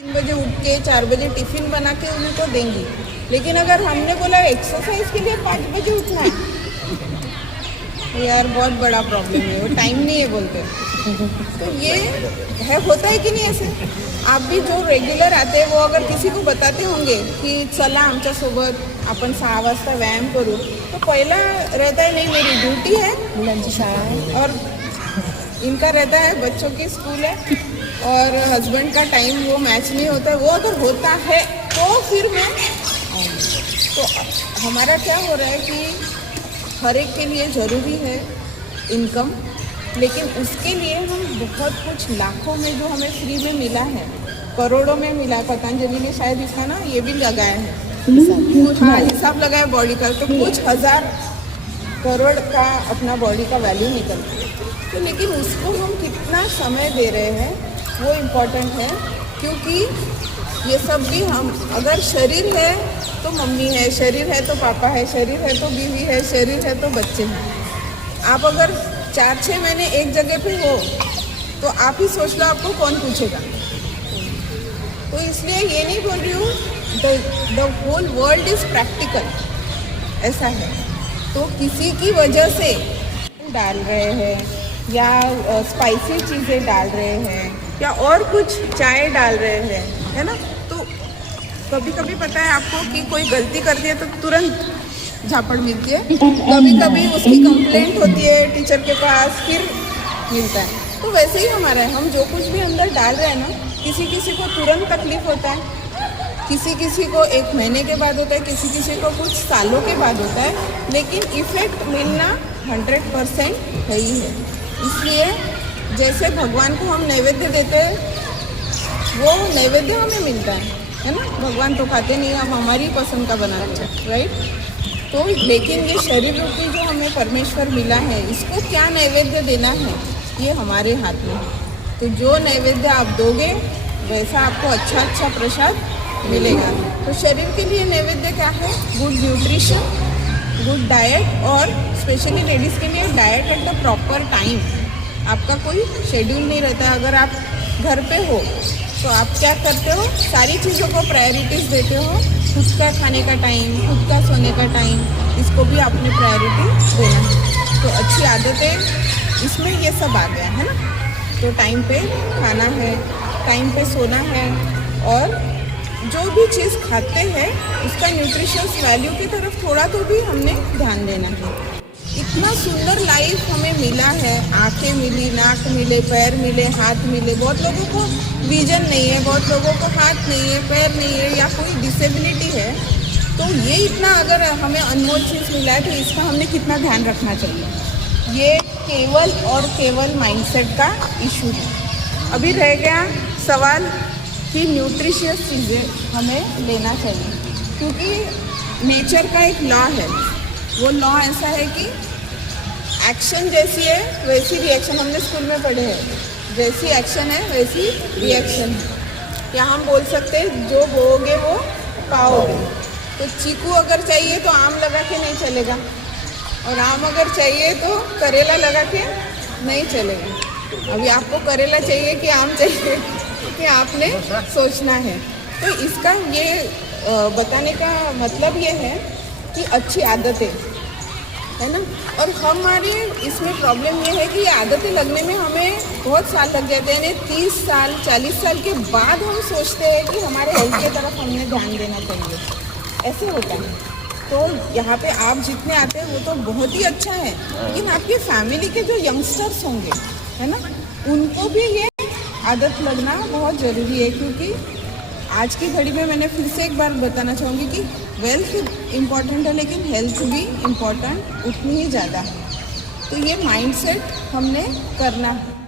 3 बजे उठ के 4 बजे टिफिन बना के उनको देंगी, लेकिन अगर हमने बोला एक्सरसाइज के लिए 5 बजे उठना है, तो यार बहुत बड़ा प्रॉब्लम है, वो टाइम नहीं है बोलते। तो ये है, होता है कि नहीं ऐसे? आप भी जो रेग्युलर आते हैं वो अगर किसी को बताते होंगे की चला आमच्या सोबत आपण 6 वाजता व्यायाम करू, तो पहिला रहता है नहीं मेरी ड्यूटी है, मुलांची शाळा आहे, और इनका रहता है बच्चों की स्कूल है, और हस्बैंड का टाइम वो मैच नहीं होता है। वो अगर होता है तो फिर मैं तो हमारा क्या हो रहा है कि हर एक के लिए ज़रूरी है इनकम, लेकिन उसके लिए हम बहुत कुछ लाखों में जो हमें फ्री में मिला है, करोड़ों में मिला, पतंजलि ने शायद इसका ना ये भी लगाया है, हाँ हिसाब लगाया बॉडी का, तो कुछ हज़ार करोड़ का अपना बॉडी का वैल्यू निकलता है। तो लेकिन उसको हम कितना समय दे रहे हैं वो इम्पोर्टेंट है, क्योंकि ये सब भी हम, अगर शरीर है तो मम्मी है, शरीर है तो पापा है, शरीर है तो बीवी है, शरीर है तो बच्चे हैं। आप अगर 4-6 महीने एक जगह पे हो तो आप ही सोच लो आपको कौन पूछेगा। तो इसलिए ये नहीं बोल रही हूँ the whole world is practical, ऐसा है। तो किसी की वजह से डाल रहे हैं या स्पाइसी चीज़ें डाल रहे हैं या और कुछ चाय डाल रहे हैं, है ना, तो कभी कभी पता है आपको कि कोई गलती करती है तो तुरंत झापड़ मिलती है, कभी कभी उसकी कंप्लेंट होती है टीचर के पास, फिर मिलता है। तो वैसे ही हमारा है, हम जो कुछ भी अंदर डाल रहे हैं ना, किसी किसी को तुरंत तकलीफ होता है, किसी किसी को 1 महीने के बाद होता है, किसी किसी को कुछ सालों के बाद होता है, लेकिन इफ़ेक्ट मिलना 100% है ही है। इसलिए जैसे भगवान को हम नैवेद्य देते हैं, वो नैवेद्य हमें मिलता है ना, भगवान तो खाते नहीं, हम हमारी पसंद का बनाते हैं, राइट। तो लेकिन ये शरीर रूपी जो हमें परमेश्वर मिला है, इसको क्या नैवेद्य देना है ये हमारे हाथ में है। तो जो नैवेद्य आप दोगे वैसा आपको अच्छा प्रसाद मिलेगा। तो शरीर के लिए नैवेद्य क्या है? गुड न्यूट्रिशन, गुड डाइट, और स्पेशली लेडीज़ के लिए diet at the proper time. आपका कोई शेड्यूल नहीं रहता है। अगर आप घर पे हो तो आप क्या करते हो, सारी चीज़ों को प्रायोरिटीज़ देते हो, खुद का खाने का टाइम, खुद का सोने का टाइम, इसको भी आपने प्रायोरिटी देना है। तो अच्छी आदतें इसमें ये सब आ गया है ना। तो टाइम पे खाना है, टाइम पे सोना है, और जो भी चीज़ खाते हैं उसका न्यूट्रिशंस वैल्यू की तरफ थोड़ा तो भी हमने ध्यान देना है। इतना सुंदर लाइफ हमें मिला है, आंखें मिली, नाक मिले, पैर मिले, हाथ मिले। बहुत लोगों को विजन नहीं है, बहुत लोगों को हाथ नहीं है, पैर नहीं है, या कोई डिसेबिलिटी है। तो ये इतना अगर हमें अनमोल चीज़ मिला है तो इसका हमने कितना ध्यान रखना चाहिए। ये केवल और केवल माइंडसेट का इशू है। अभी रह गया सवाल कि न्यूट्रिशियस चीज़ें हमें लेना चाहिए, क्योंकि नेचर का एक लॉ है। वो लॉ ऐसा है कि एक्शन जैसी है वैसी रिएक्शन, हमने स्कूल में पढ़े हैं, जैसी एक्शन है वैसी रिएक्शन है। या हम बोल सकते हैं जो बोओगे वो पाओगे। तो चीकू अगर चाहिए तो आम लगा के नहीं चलेगा, और आम अगर चाहिए तो करेला लगा के नहीं चलेगा। अभी आपको करेला चाहिए कि आम चाहिए कि आपने सोचना है। तो इसका ये बताने का मतलब ये है कि अच्छी आदतें, है ना। और हमारी इसमें प्रॉब्लम ये है कि ये आदतें लगने में हमें बहुत साल लग जाते हैं। 30 साल 40 साल के बाद हम सोचते हैं कि हमारे हेल्थ की तरफ हमने ध्यान देना चाहिए, ऐसे होता है। तो यहाँ पे आप जितने आते हैं वो तो बहुत ही अच्छा है, लेकिन आपकी फैमिली के जो यंगस्टर्स होंगे, है ना, उनको भी ये आदत लगना बहुत ज़रूरी है। क्योंकि आज की घड़ी में मैंने फिर से एक बार बताना चाहूँगी कि वेल्थ इम्पॉर्टेंट है, लेकिन हेल्थ भी इम्पॉर्टेंट उतनी ही ज़्यादा है। तो ये माइंडसेट हमने करना है।